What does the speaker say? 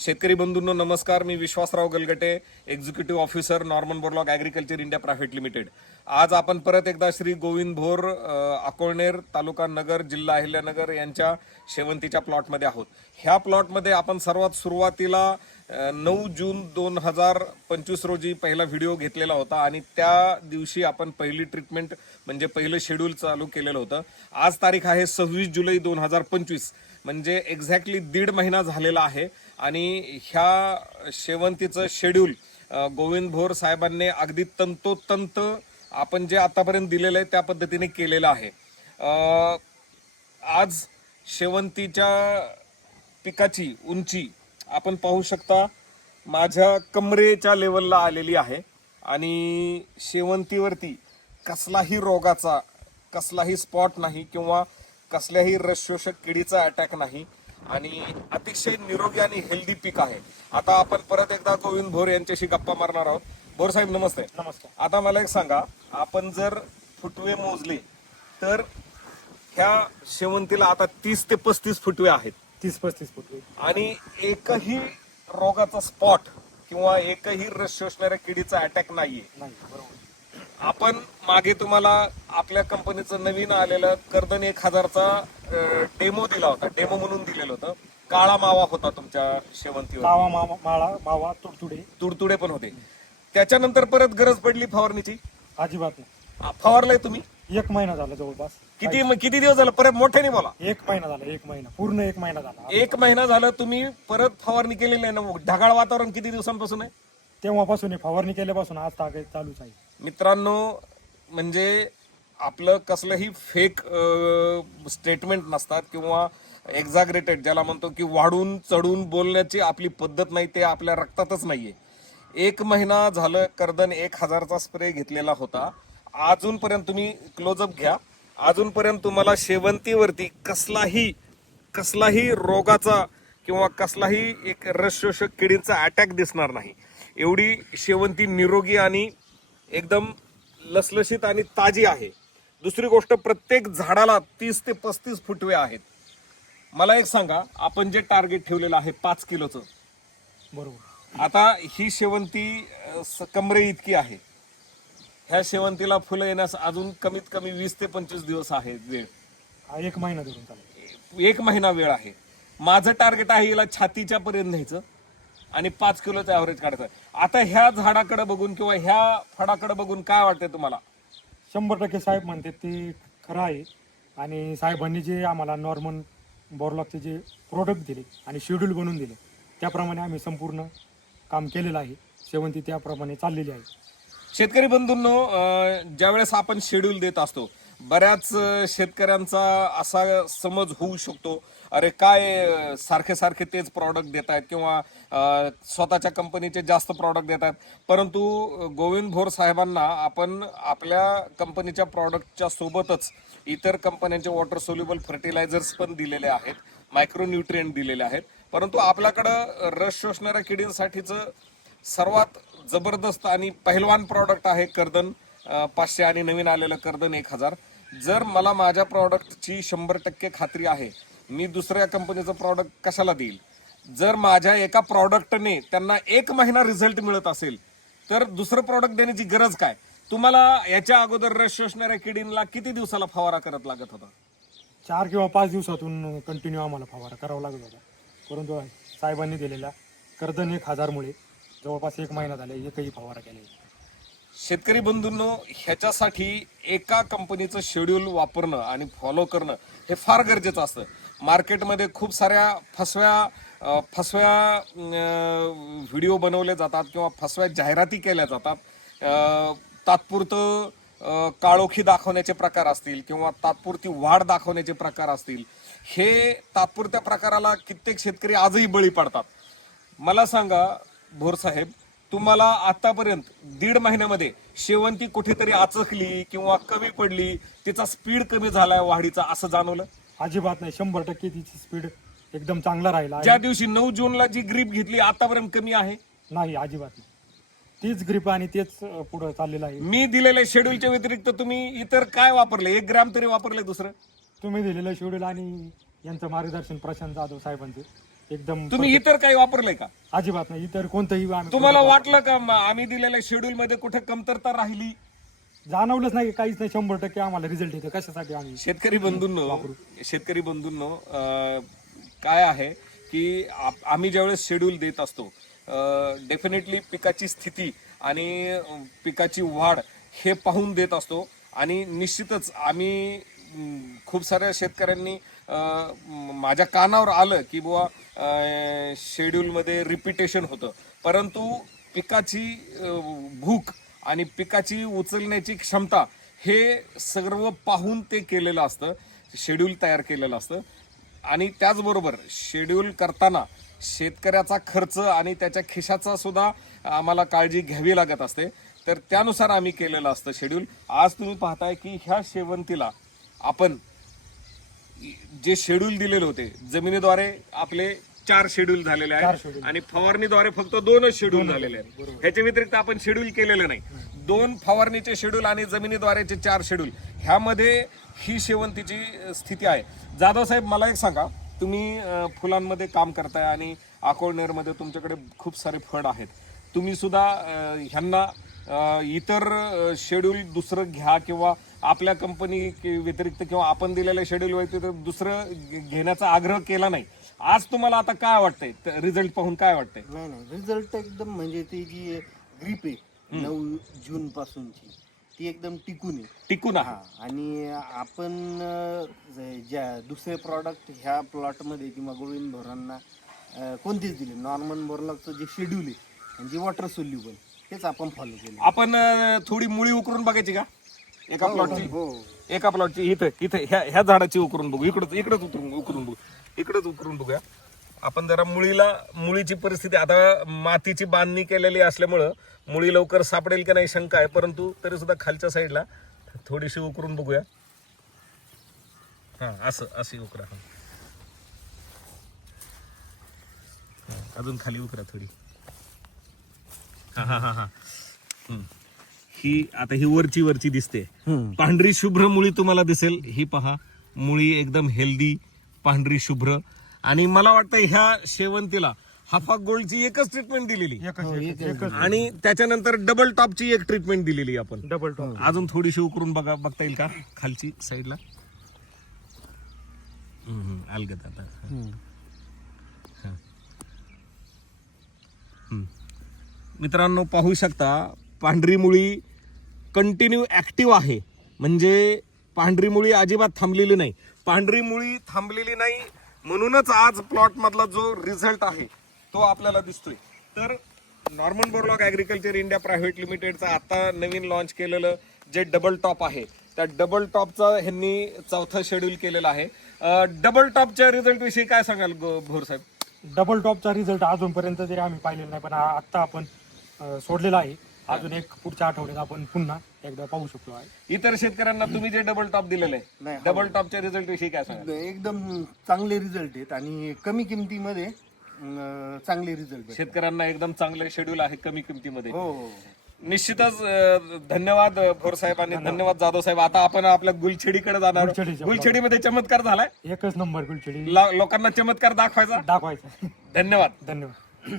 शेतकरी बंधूंनो नमस्कार. मी Vishwasrao Galgate, executive officer Norman Borlaug agriculture India private limited. आज आपण परत एकदा श्री गोविंद भोर अकोळनेर तालुका नगर जिल्हा अहिल्यानगर यांच्या शेवंतीच्या प्लॉटमध्ये आहोत. ह्या प्लॉटमध्ये आपण सर्वात सुरुवातीला 9 जून 2025 रोजी पहिला व्हिडिओ घेतलेला होता आणि त्या दिवशी आपण पहिली ट्रीटमेंट म्हणजे पहिलं शेड्यूल चालू केलेलं होतं. आज तारीख आहे 26 जुलै 2025, म्हणजे एक्झॅक्टली 1.5 महिना झालेला आहे आणि ह्या शेवंतीचं शेड्यूल गोविंद भोर साहेबांनी अगदी तंतोतंत आपण जे आतापर्यंत दिलेलं आहे त्या पद्धतीने केलेलं आहे. आज शेवंतीच्या पिकाची उंची आपण पाहू शकता माझ्या कमरेच्या लेवलला आलेली आहे आणि शेवंतीवरती कसलाही रोगाचा कसलाही स्पॉट नाही किंवा कसल्याही रसशोषक किडीचा अटॅक नाही आणि अतिशय निरोगी आणि हेल्दी पीक आहे. आता आपण परत एकदा गोविंद भोर यांच्याशी गप्पा मारणार आहोत. भोर साहेब नमस्ते. नमस्कार. आता मला एक सांगा, आपण जर फुटवे मोजले तर ह्या शेवंतीला आता 30 ते 35 फुटवे आहेत 30-35 फुट आणि एकही रोगाचा स्पॉट किंवा एकही रस शोषणाऱ्या किडीचा अटॅक नाहीये. नाही. बरोबर. आपण मागे तुम्हाला आपल्या कंपनीचं नवीन आलेलं कर्दन 1000चा डेमो दिला होता, डेमो म्हणून दिलेलं होतं. काळा मावा होता तुमच्या शेवंतीवर, मावा माळा मावा तुडतुडे तुडतुडे पण होते. त्याच्यानंतर परत गरज पडली फवारणीची, अजिबात नाही. फवारलंय तुम्ही? 1 महिना झाला जवळपास. किती दिवस झालं? परत मोठ्याने बोला. 1 महिना झाला. 1 महिना पूर्ण 1 महिना झाला. 1 महिना झालं तुम्ही परत फवारणी केलेली आहे ना. ढगाळ वातावरण किती दिवसांपासून आहे? तेव्हापासून फवारणी केल्यापासून आज ताग चालूच आहे. मित्रांनो, म्हणजे आपलं कसलंही फेक स्टेटमेंट नसतात किंवा एक्झॅगरेटेड ज्याला म्हणतो की वाढून चढून बोलण्याची आपली पद्धत नाही, ते आपल्या रक्तातच नाहीये. 1 महिना झालं कर्दन 1000चा स्प्रे घेतलेला होता. अजूनपर्यंत तुम्ही क्लोजअप घ्या, अजूनपर्यंत तुम्हाला शेवंतीवरती कसलाही रोगाचा किंवा कसलाही एक रसशोषक किडींचा अटॅक दिसणार नाही. एवढी शेवंती निरोगी आणि एकदम लसलशीत आणि ताजी आहे. दुसरी गोष्ट, प्रत्येक झाडाला 30 ते 35 फुटवे आहेत. मला एक सांगा, आपण जे टार्गेट ठेवलेलं आहे 5 किलोचं, बरोबर. आता ही शेवंती कमरे इतकी आहे. ह्या शेवंतीला फुलं येण्यास अजून कमीत कमी 20 ते 25 दिवस आहे वेळ. 1 महिना धरून चालू. 1 महिना वेळ आहे. माझं टार्गेट आहे याला छातीच्या पर्यंत न्यायचं आणि 5 किलोचं ऍव्हरेज काढायचं. आता ह्या झाडाकडे बघून किंवा ह्या फळाकडे बघून काय वाटतंय तुम्हाला? 100% साहेब म्हणते ते खरं आहे. आणि साहेबांनी जे आम्हाला नॉर्मन बोरलॉगचे जे प्रोडक्ट दिले आणि शेड्यूल बनवून दिले त्याप्रमाणे आम्ही संपूर्ण काम केलेलं आहे. शेवंती त्याप्रमाणे चाललेली आहे. शेतकरी बंधूंनो, ज्यावेळेस आपण शेड्यूल देत असतो, बऱ्याच शेतकऱ्यांचा असा समज होऊ शकतो, अरे काय सारखे सारखे तेच प्रॉडक्ट देत आहेत किंवा स्वतःच्या कंपनीचे जास्त प्रॉडक्ट देत आहेत. परंतु गोविंद भोर साहेबांना आपण आपल्या कंपनीच्या प्रॉडक्टच्या सोबतच इतर कंपन्यांचे वॉटर सोल्युबल फर्टिलायझर्स पण दिलेले आहेत, मायक्रोन्यूट्रिएंट दिलेले आहेत. परंतु आपल्याकडं रस शोषणाऱ्या किडींसाठीचं सर्वात जबरदस्त आणि पहिलवान प्रॉडक्ट आहे कर्दन 500 आणि नवीन आलेलं कर्दन 1000. जर मला माझ्या प्रॉडक्टची 100% खात्री आहे, मी दुसऱ्या कंपनीचं प्रॉडक्ट कशाला देईल? जर माझ्या एका प्रॉडक्टने त्यांना 1 महिना रिझल्ट मिळत असेल तर दुसरं प्रॉडक्ट देण्याची गरज काय? तुम्हाला याच्या अगोदर रस शोषणाऱ्या किडींना किती दिवसाला फवारा करत लागत होता? 4 किंवा 5 दिवसातून कंटिन्यू आम्हाला फवारा करावा लागत होता. परंतु साहेबांनी दिलेल्या कर्दन 1000 मुळे जवळपास 1 महिना झाला एकही फवारा केलेला. शेतकरी बंधूंनो, ह्याच्यासाठी एका कंपनीचं शेड्यूल वापरणं आणि फॉलो करणं हे फार गरजेचं असतं. मार्केटमध्ये खूप साऱ्या फसव्या व्हिडिओ बनवले जातात किंवा फसव्या जाहिराती केल्या जातात. तात्पुरतं काळोखी दाखवण्याचे प्रकार असतील किंवा तात्पुरती वाढ दाखवण्याचे प्रकार असतील. हे तात्पुरत्या प्रकाराला कित्येक शेतकरी आजही बळी पडतात. मला सांगा भोर साहेब, तुम्हाला आतापर्यंत 1.5 महिन्यामध्ये शेवंती कुठेतरी आचकली किंवा कमी पडली, तिचा स्पीड कमी झालाय वाढीचा, असं जाणवलं? अजिबात नाही. 100% तिची स्पीड एकदम चांगला राहिला. ज्या दिवशी 9 जूनला जी ग्रीप घेतली आतापर्यंत कमी आहे? नाही, अजिबात नाही. तीच ग्रीप आणि तेच पुढे चाललेलं आहे. मी दिलेल्या शेड्यूलच्या व्यतिरिक्त तुम्ही इतर काय वापरले? 1 ग्रॅम तरी वापरले दुसरं? तुम्ही दिलेलं शेड्यूल आणि यांचं मार्गदर्शन प्रशांत जाधव साहेबांचे एकदम तुम्ही इतर काही वापरलंय का? अजिबात नाही. इतर कोणतंही आम्ही तुम्हाला वाटलं का आम्ही दिलेल्या शेड्यूल मध्ये कुठे कमतरता राहिली? जाणवलंच नाही, काहीच नाही. 100% आम्हाला रिझल्ट येतो. कशासाठी आम्ही शेतकरी बंधूंनो काय आहे की आम्ही ज्यावेळेस शेड्यूल देत असतो डेफिनेटली पिकाची स्थिती आणि पिकाची वाढ हे पाहून देत असतो. आणि निश्चितच आम्ही खूप साऱ्या शेतकऱ्यांनी माझ्या कानावर आलं की बुवा शेड्यूलमध्ये रिपिटेशन होतं, परंतु पिकाची भूक आणि पिकाची उचलण्याची क्षमता हे सर्व पाहून ते केलेलं असतं, शेड्यूल तयार केलेलं असतं. आणि त्याचबरोबर शेड्यूल करताना शेतकऱ्याचा खर्च आणि त्याच्या खिशाचा सुद्धा आम्हाला काळजी घ्यावी लागत असते. तर त्यानुसार आम्ही केलेलं असतं शेड्यूल. आज तुम्ही पाहताय की ह्या शेवंतीला आपण जे शेड्यूल दिलेले होते जमिनीद्वारे आपले 4 शेड्यूल झालेले आहेत आणि फवारणीद्वारे फक्त 2च शेड्यूल झालेले आहेत. ह्याच्या व्यतिरिक्त आपण शेड्यूल केलेलं नाही. 2 फवारणीचे शेड्यूल आणि जमिनीद्वारेचे 4 शेड्यूल ह्यामध्ये ही शेवंतीची स्थिती आहे. जाधव साहेब, मला एक सांगा, तुम्ही फुलांमध्ये काम करताय आणि अकोळनेरमध्ये तुमच्याकडे खूप सारे फळ आहेत. तुम्ही सुद्धा ह्यांना इतर शेड्यूल दुसरं घ्या किंवा आपल्या कंपनी व्यतिरिक्त किंवा आपण दिलेल्या शेड्यूल व्यतिरिक्त दुसरं घेण्याचा आग्रह केला नाही. आज तुम्हाला आता काय वाटतंय, रिझल्ट पाहून काय वाटतंय? नाही, रिझल्ट एकदम म्हणजे ती जी ग्रीप आहे 9 जून पासूनची ती एकदम टिकून आहे. आणि आपण ज्या दुसरे प्रॉडक्ट ह्या प्लॉटमध्ये किंवा गोविंद भोरांना कोणतेच दिले, नॉर्मन बोरलॉगचं जे शेड्यूल आहे आणि जे वॉटर सोल्युबल हेच आपण फॉलो केलं. आपण थोडी मुळी उकरून बघायची का एका प्लॉटची? एका प्लॉटची इथं ह्या झाडाची उकरून बघू. इकडंच उकरून बघूया आपण जरा. मुळीची परिस्थिती आता मातीची बांधणी केलेली असल्यामुळं मुळी लवकर सापडेल की नाही शंका आहे, परंतु तरी सुद्धा खालच्या साईडला थोडीशी उकरून बघूया. हा, अशी उकरा. अजून खाली उकरा थोडी. हा. ही आता ही वरची दिसते, पांढरी शुभ्र मुळी तुम्हाला दिसेल. ही पहा, मुळी एकदम हेल्दी, पांढरी शुभ्र. आणि मला वाटतं ह्या शेवंतीला हाफाक गोल्डची एकच ट्रीटमेंट दिलेली आणि त्याच्यानंतर डबल टॉपची एक ट्रीटमेंट दिलेली आपण. डबल टॉप अजून थोडीशी उकरून बघता येईल का खालची साईडला? अलगद आता. मित्रांनो, पाहू शकता पांढरी मुळी कंटिन्यू ऍक्टिव्ह आहे. म्हणजे पांढरी मुळी अजिबात थांबलेली नाही. पांढरी मुळी थांबलेली नाही म्हणूनच आज प्लॉट मधला जो रिझल्ट आहे तो आपल्याला दिसतोय. तर Norman Borlaug agriculture India private लिमिटेडचा आता नवीन लॉन्च केलेलं जे डबल टॉप आहे, त्या डबल टॉपचा ह्यांनी 4थं शेड्यूल केलेलं आहे. डबल टॉपच्या रिझल्ट विषयी काय सांगाल भोर साहेब? डबल टॉपचा रिझल्ट अजूनपर्यंत तरी आम्ही पाहिलेला नाही, पण आता आपण सोडलेला आहे. अजून एक पुढच्या आठवड्यात आपण पुन्हा एकदा पाहू शकतो. इतर शेतकऱ्यांना तुम्ही जे डबल टॉप दिलेलं आहे, डबल टॉपच्या रिझल्ट विषयी काय सांगाल? एकदम चांगले रिझल्ट आहेत आणि कमी किमतीमध्ये चांगले रिझल्ट. शेतकऱ्यांना एकदम चांगले शेड्यूल आहे कमी किमतीमध्ये. हो. निश्चितच धन्यवाद भोर साहेब आणि धन्यवाद जाधव साहेब. आता आपण आपल्या गुलछडीकडे जाणार. गुलछडीमध्ये चमत्कार झालाय, एकच नंबर गुलछडी. लोकांना चमत्कार दाखवायचा. दाखवायचा. धन्यवाद. धन्यवाद.